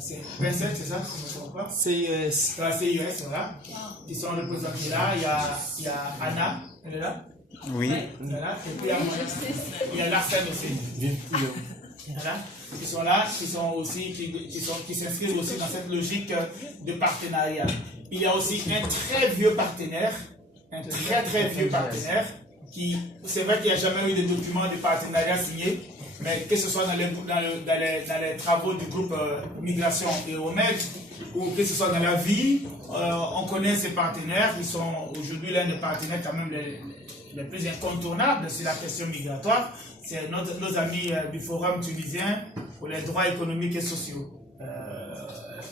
c'est 27, c'est ça, si je ne me trompe pas? CIS. CIS, voilà. Ils sont représentés là. Il y a Anna, elle est là? Oui. Voilà. Et puis il y a Larsen aussi. Voilà. Qui sont là, qui sont aussi, qui s'inscrivent aussi dans cette logique de partenariat. Il y a aussi un très vieux partenaire, qui, c'est vrai qu'il n'y a jamais eu de document de partenariat signé, mais que ce soit dans les travaux du groupe Migration et OMEG, ou que ce soit dans la vie, on connaît ces partenaires. Ils sont aujourd'hui l'un des partenaires quand même les plus incontournables sur la question migratoire. C'est nos amis du Forum tunisien pour les droits économiques et sociaux,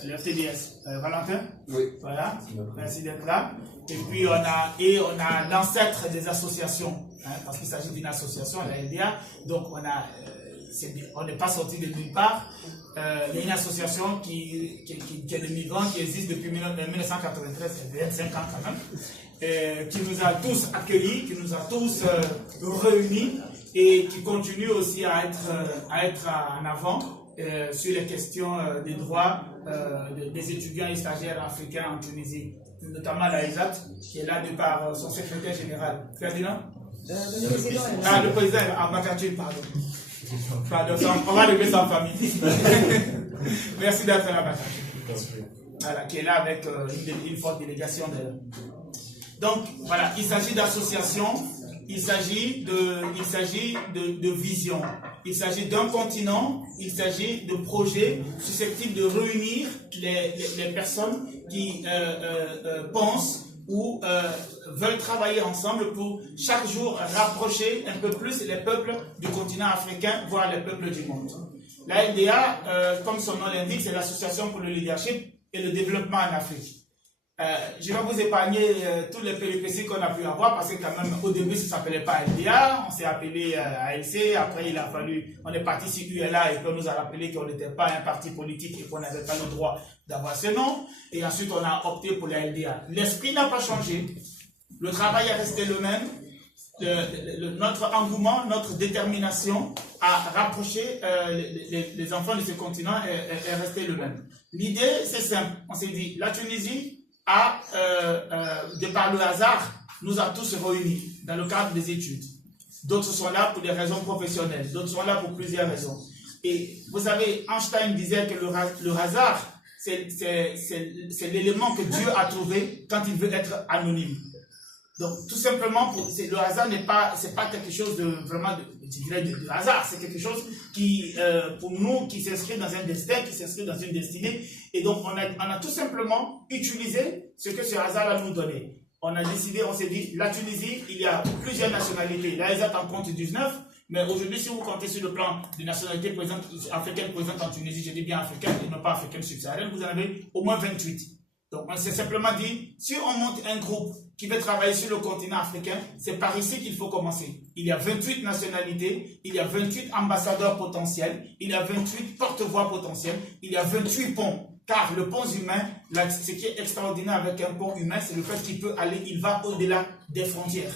le FTDS. Valentin? Oui. Voilà, merci d'être là. Et puis on a l'ancêtre des associations, hein, parce qu'il s'agit d'une association, la LDA, donc on n'est pas sorti de nulle part. Il y a une association qui est de migrants qui existe depuis 1993, c'est 25 ans quand même, qui nous a tous accueillis, qui nous a tous réunis et qui continue aussi à être en avant sur les questions des droits des étudiants et stagiaires africains en Tunisie, notamment la ESAT, qui est là de par son secrétaire général. Ferdinand? Le président Abakatur, pardon. On va lever sa famille. Merci d'être là, Abakatur. Voilà, qui est là avec une forte délégation. Donc, voilà, il s'agit d'associations, il s'agit de vision, il s'agit d'un continent, il s'agit de projets susceptibles de réunir les personnes qui pensent ou veulent travailler ensemble pour chaque jour rapprocher un peu plus les peuples du continent africain, voire les peuples du monde. La LDA, comme son nom l'indique, c'est l'Association pour le leadership et le développement en Afrique. Je vais vous épargner tous les péripéties qu'on a pu avoir, parce que quand même au début ça ne s'appelait pas LDA, on s'est appelé ALC, après on est parti sur ULA et puis on nous a rappelé qu'on n'était pas un parti politique et qu'on n'avait pas le droit d'avoir ce nom, et ensuite on a opté pour la LDA. L'esprit n'a pas changé, le travail est resté le même, notre engouement, notre détermination à rapprocher les enfants de ce continent est resté le même. L'idée c'est simple, on s'est dit la Tunisie de par le hasard, nous a tous réunis dans le cadre des études. D'autres sont là pour des raisons professionnelles, d'autres sont là pour plusieurs raisons. Et vous savez, Einstein disait que le hasard, c'est l'élément que Dieu a trouvé quand il veut être anonyme. Donc, tout simplement, le hasard c'est pas quelque chose de vraiment de hasard, c'est quelque chose qui, pour nous, qui s'inscrit dans un destin, qui s'inscrit dans une destinée. Et donc, on a tout simplement utilisé ce que ce hasard a nous donné. On a décidé, on s'est dit, la Tunisie, il y a plusieurs nationalités. La ESAT en compte 19, mais aujourd'hui, si vous comptez sur le plan des nationalités africaines présentes en Tunisie, je dis bien africaines et non pas africaines subsahariennes, vous en avez au moins 28. Donc, on s'est simplement dit, si on monte un groupe qui veut travailler sur le continent africain, c'est par ici qu'il faut commencer. Il y a 28 nationalités, il y a 28 ambassadeurs potentiels, il y a 28 porte-voix potentiels, il y a 28 ponts. Car le pont humain, ce qui est extraordinaire avec un pont humain, c'est le fait qu'il peut aller, il va au-delà des frontières.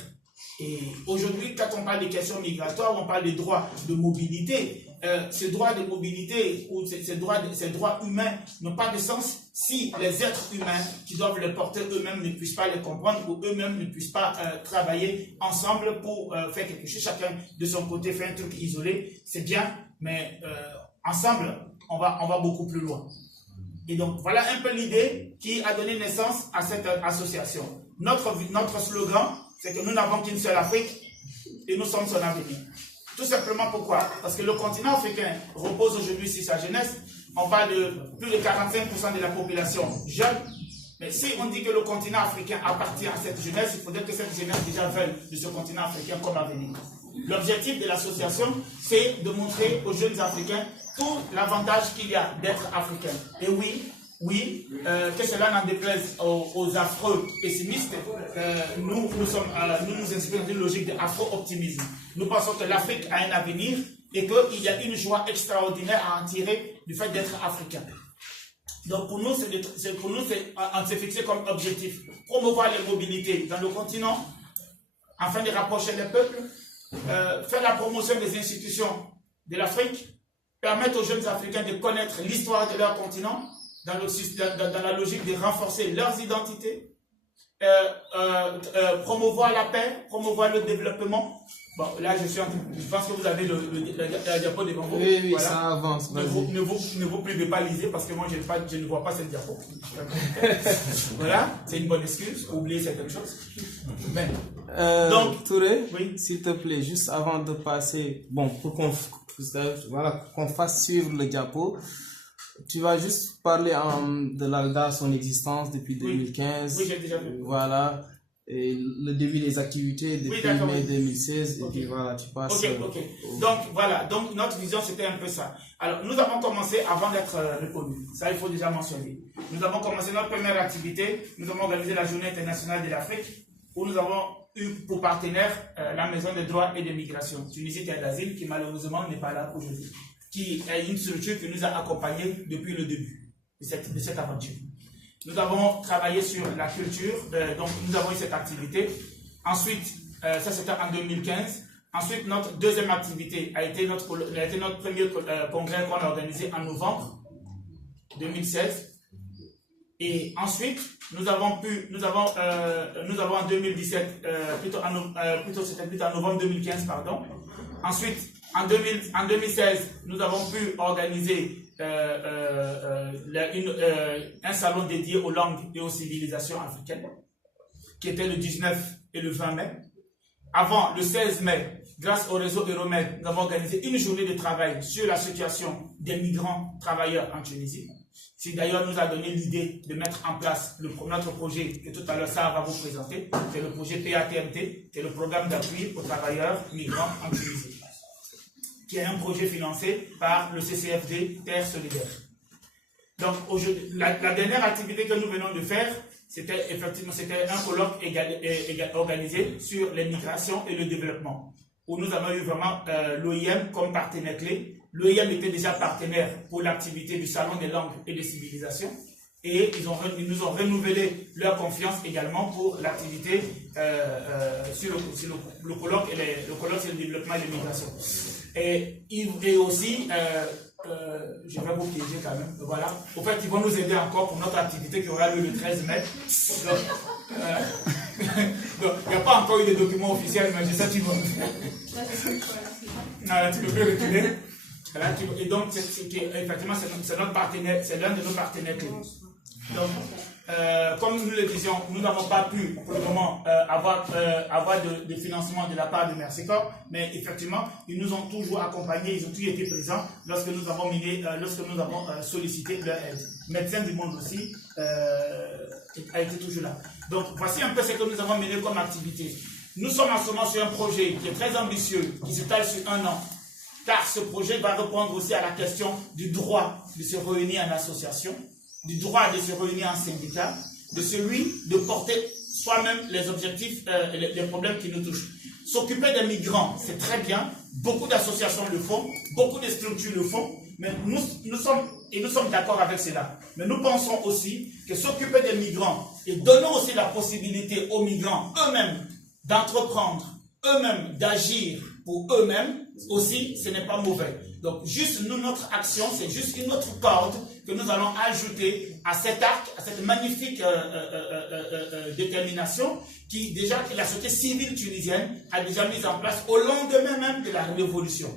Et aujourd'hui, quand on parle des questions migratoires, on parle des droits de mobilité. Ces droits de mobilité ou ces droits humains n'ont pas de sens si les êtres humains qui doivent les porter eux-mêmes ne puissent pas les comprendre ou eux-mêmes ne puissent pas travailler ensemble pour faire quelque chose. Chacun de son côté fait un truc isolé, c'est bien, mais ensemble, on va beaucoup plus loin. Et donc, voilà un peu l'idée qui a donné naissance à cette association. Notre slogan, c'est que nous n'avons qu'une seule Afrique et nous sommes son avenir. Tout simplement pourquoi? Parce que le continent africain repose aujourd'hui sur sa jeunesse. On parle de plus de 45% de la population jeune. Mais si on dit que le continent africain appartient à cette jeunesse, il faudrait que cette jeunesse déjà veuille de ce continent africain comme avenir. L'objectif de l'association, c'est de montrer aux jeunes Africains tout l'avantage qu'il y a d'être africain. Et oui, que cela n'en déplaise aux affreux pessimistes, nous nous inspirons d'une logique d'afro-optimisme. Nous pensons que l'Afrique a un avenir et qu'il y a une joie extraordinaire à en tirer du fait d'être africain. Donc pour nous, on s'est fixé comme objectif promouvoir les mobilités dans le continent afin de rapprocher les peuples, faire la promotion des institutions de l'Afrique, permettre aux jeunes Africains de connaître l'histoire de leur continent, dans la logique de renforcer leurs identités, promouvoir la paix, promouvoir le développement. Bon, là, je pense que vous avez la diapo devant vous. Oui, voilà. Ça avance. Ne vous privez pas liser parce que moi, je ne vois pas cette diapo. Voilà, c'est une bonne excuse pour oublier certaines choses. Mais, donc, Touré, oui. s'il te plaît, juste avant de passer, bon, pour qu'on fasse suivre le diapo, tu vas juste parler de l'ALDA, son existence depuis 2015. Oui, j'ai déjà vu. Voilà. Et le début des activités depuis mai 2016. Et puis voilà, tu passes. Ok. Donc voilà, donc notre vision c'était un peu ça. Alors nous avons commencé avant d'être reconnus. Ça il faut déjà mentionner. Nous avons commencé notre première activité. Nous avons organisé la Journée internationale de l'Afrique où nous avons eu pour partenaire la Maison des droits et des migrations, Tunisie Terre d'Asile, qui malheureusement n'est pas là aujourd'hui, qui est une structure qui nous a accompagnés depuis le début de cette aventure. Nous avons travaillé sur la culture, donc nous avons eu cette activité. Ensuite, ça c'était en 2015. Ensuite, notre deuxième activité a été notre premier congrès qu'on a organisé en novembre 2016. Et ensuite, nous avons en 2017, c'était en novembre 2015, pardon. Ensuite, en 2016, nous avons pu organiser un salon dédié aux langues et aux civilisations africaines, qui était le 19 et le 20 mai. Avant, le 16 mai, grâce au réseau Euromed, nous avons organisé une journée de travail sur la situation des migrants travailleurs en Tunisie. C'est d'ailleurs nous a donné l'idée de mettre en place notre projet que tout à l'heure ça va vous présenter, c'est le projet PATMT, qui est le programme d'appui aux travailleurs migrants en Tunisie, qui est un projet financé par le CCFD Terre Solidaire. Donc la dernière activité que nous venons de faire, c'était un colloque organisé sur les migrations et le développement, où nous avons eu vraiment l'OIM comme partenaire clé. L'OIM était déjà partenaire pour l'activité du Salon des langues et des civilisations, et ils nous ont renouvelé leur confiance également pour l'activité sur le colloque sur le développement et l'immigration. Et aussi, je vais vous piéger quand même, voilà. Au fait, ils vont nous aider encore pour notre activité qui aura lieu le 13 mai. Donc, il n'y a pas encore eu de documents officiels, mais je sais que tu vas. Tu peux plus reculer. Et donc, effectivement, c'est notre partenaire, c'est l'un de nos partenaires clés. Donc, comme nous le disions, nous n'avons pas pu pour le moment avoir de financement de la part de Mercy Corps, mais effectivement, ils nous ont toujours accompagnés, ils ont toujours été présents lorsque nous avons sollicité leur aide. Médecins du Monde aussi a été toujours là. Donc, voici un peu ce que nous avons mené comme activité. Nous sommes en ce moment sur un projet qui est très ambitieux, qui s'étale sur 1 an, car ce projet va répondre aussi à la question du droit de se réunir en association, du droit de se réunir en syndicat, de celui de porter soi-même les objectifs, les problèmes qui nous touchent. S'occuper des migrants, c'est très bien, beaucoup d'associations le font, beaucoup de structures le font, mais nous sommes d'accord avec cela. Mais nous pensons aussi que s'occuper des migrants et donner aussi la possibilité aux migrants eux-mêmes d'entreprendre, eux-mêmes d'agir pour eux-mêmes, aussi, ce n'est pas mauvais. Donc, juste nous, notre action, c'est juste une autre corde que nous allons ajouter à cet arc, à cette magnifique détermination qui la société civile tunisienne a déjà mise en place au lendemain même de la révolution.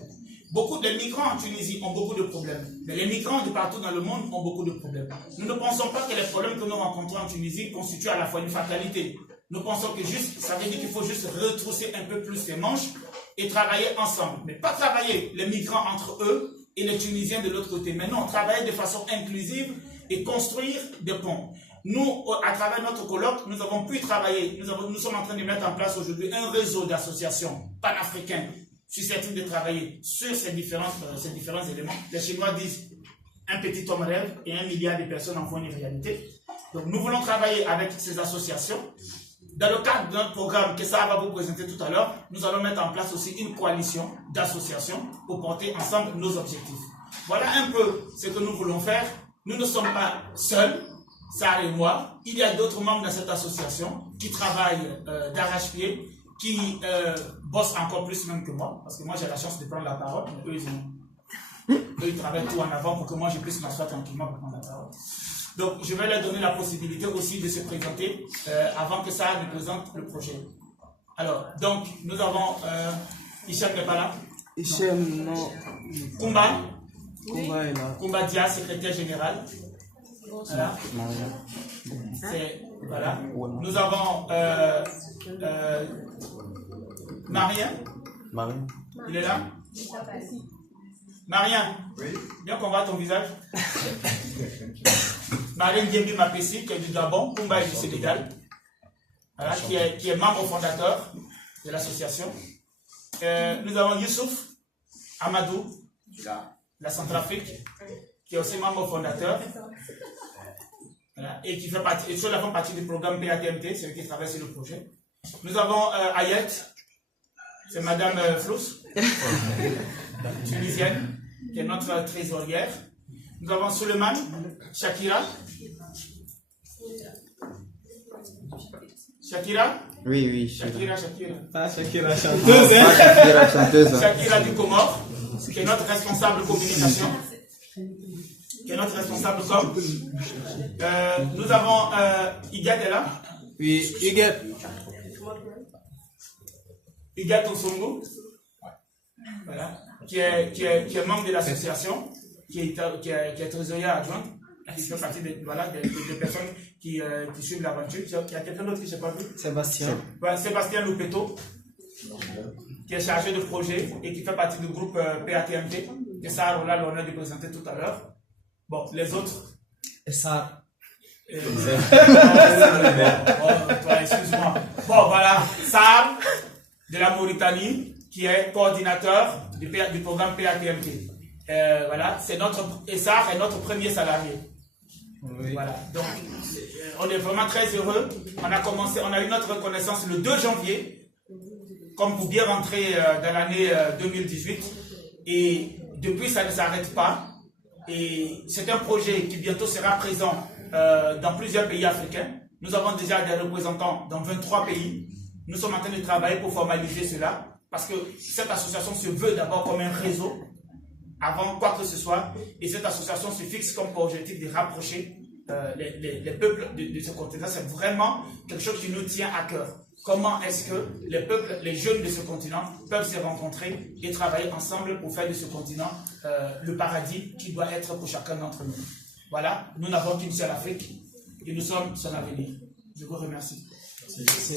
Beaucoup de migrants en Tunisie ont beaucoup de problèmes, mais les migrants de partout dans le monde ont beaucoup de problèmes. Nous ne pensons pas que les problèmes que nous rencontrons en Tunisie constituent à la fois une fatalité. Nous pensons que ça veut dire qu'il faut juste retrousser un peu plus les manches et travailler ensemble. Mais pas travailler les migrants entre eux et les Tunisiens de l'autre côté. Mais non, travailler de façon inclusive et construire des ponts. Nous, à travers notre colloque, nous avons pu travailler, nous sommes en train de mettre en place aujourd'hui un réseau d'associations panafricaines susceptibles de travailler sur ces différents éléments. Les Chinois disent un petit homme rêve et 1 milliard de personnes en font une réalité. Donc nous voulons travailler avec ces associations. Dans le cadre de notre programme que ça va vous présenter tout à l'heure, nous allons mettre en place aussi une coalition d'associations pour porter ensemble nos objectifs. Voilà un peu ce que nous voulons faire. Nous ne sommes pas seuls, Sarah et moi. Il y a d'autres membres de cette association qui travaillent d'arrache-pied, qui bossent encore plus même que moi, parce que moi j'ai la chance de prendre la parole, mais eux Eux, ils travaillent tout en avant pour que moi je puisse m'asseoir tranquillement pour prendre la parole. Donc, je vais leur donner la possibilité aussi de se présenter avant que ça nous présente le projet. Alors, donc, nous avons Hicham n'est pas là. Hicham, non. Kumba. Kumba est là. Kumba Dia, secrétaire général. Voilà. Voilà. Nous avons Marien. Marien. Il est là? Marien, oui. Bien qu'on voit ton visage. Marien Diembi Mapessi, qui est du Gabon, Kumba est du Sénégal, voilà, qui est membre fondateur de l'association. Nous avons Youssouf Amadou, la Centrafrique, qui est aussi membre fondateur, voilà, et qui fait partie, et ceux-là font partie du programme PATMT, c'est eux qui travaillent sur le projet. Nous avons Ayet, c'est Madame Flous, tunisienne, qui est notre trésorière. Nous avons Suleiman, Shakira. Shakira? Oui, oui. Shakira. Pas Shakira chanteuse. Shakira chanteuse. Shakira du Comore, qui est notre responsable communication. Nous avons Igat est là? Oui, Igat. Igat Osongo, voilà, qui est membre de l'association, qui est trésorier adjoint, qui fait partie des personnes qui suivent l'aventure. Il y a quelqu'un d'autre qui je n'ai pas vu? Sébastien. Sébastien Loupeto, qui est chargé de projet et qui fait partie du groupe PATMT, que ça aura l'honneur de présenter tout à l'heure. Bon, les autres. Et ça. Excuse-moi. Bon, voilà, Sam de la Mauritanie, qui est coordinateur du programme PATMT. Voilà, Essar est notre premier salarié. Oui. Voilà, donc on est vraiment très heureux. On a eu notre reconnaissance le 2 janvier, comme pour bien rentrer dans l'année 2018. Et depuis, ça ne s'arrête pas. Et c'est un projet qui bientôt sera présent dans plusieurs pays africains. Nous avons déjà des représentants dans 23 pays. Nous sommes en train de travailler pour formaliser cela, parce que cette association se veut d'abord comme un réseau, avant quoi que ce soit, et cette association se fixe comme objectif de rapprocher les peuples de ce continent. C'est vraiment quelque chose qui nous tient à cœur. Comment est-ce que les peuples, les jeunes de ce continent peuvent se rencontrer et travailler ensemble pour faire de ce continent le paradis qui doit être pour chacun d'entre nous. Voilà, nous n'avons qu'une seule Afrique et nous sommes son avenir. Je vous remercie. Merci.